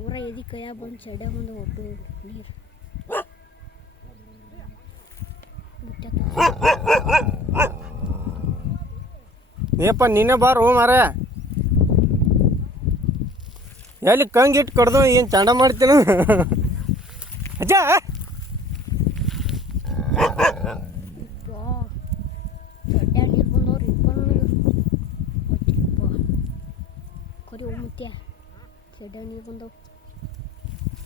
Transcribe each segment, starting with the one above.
ಊರ ಎದಿ ಕೈಯಾಗ ಬಂದು ಚಡ್ಡ ಬಂದು ಒಟ್ಟು ನೀರು ಏಪ್ಪ ನೀನೇ ಬಾರೋ ಮಾರ ಎಲ್ಲಿ ಕಂಗಿಟ್ಟು ಕಡ್ದು ಏನು ಚಂಡ ಮಾಡ್ತೀನಿ ಅಜ್ಜ ಚಡ್ಡ ನೀರು ಬಂದವ್ರು ಇಟ್ಕೊಂಡು ಕರಿ ಮುತ್ಯ ಚಡ್ಡ ನೀರು ಬಂದವು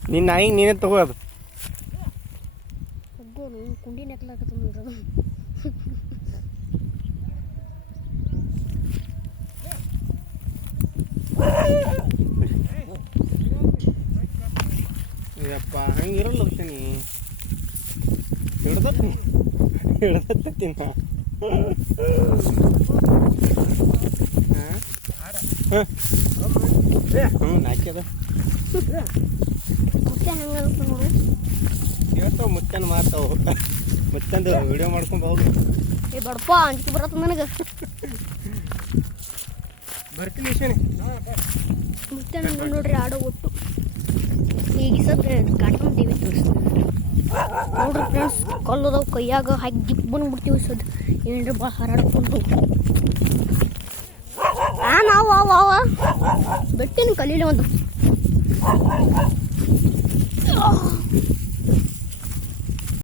ನಿನ್ನ ನಾಯಿಗೆ ನೀನೇ ತಗೋದು ಒಗ್ಗೋನು ಕುಂಡಿ ನೆಕ್ಲಾಕತ್ತ ನೋಡ್ರದು ಯಪ್ಪ ಹಂಗೆ ಇರಲ್ಲ ಹೋಗ್ತೀನಿ ಹಿಡ್ದತ್ತೀನಿ ನಾಕ್ಯದ ಮುತ್ಯ ಹೆಂಗೆ ನೋಡು ಕೇಳ್ತಾವ ಮುತ್ತನ ಮಾತಾವು ಮುತ್ತಂದು ವಿಡಿಯೋ ಮಾಡ್ಕೊಂಡು ಹೋಗು ಏ ಬಡಪ್ಪ ಅಂಜಿಕೆ ಬರತ್ತ ನನಗೆ ಬರ್ತೀನಿ ಈಶಾನೆ ಮುತ್ಯ ನೋಡ್ರಿ ಆಡೋ ಒಟ್ಟು ಈಗ ಸದ್ ಕಾರ್ಟೂನ್ ಟಿವಿ ತೋರಿಸ್ತೀನಿ ನೋಡ್ರಿ ಫ್ರೆಂಡ್ಸ್ ಕಲ್ಲದವು ಕೈಯಾಗ ಹಾಕಿ ಗಿಪ್ ಬಂದ್ಬಿಡ್ತೀವಿ ಸದ್ ಏನ್ರಿ ಭಾಳ ಹಾರಾಡ್ಕೊಂಡು ನಾವು ಅವ ಬೆಟ್ಟಿನ ಕಲೀಲಿ ಒಂದು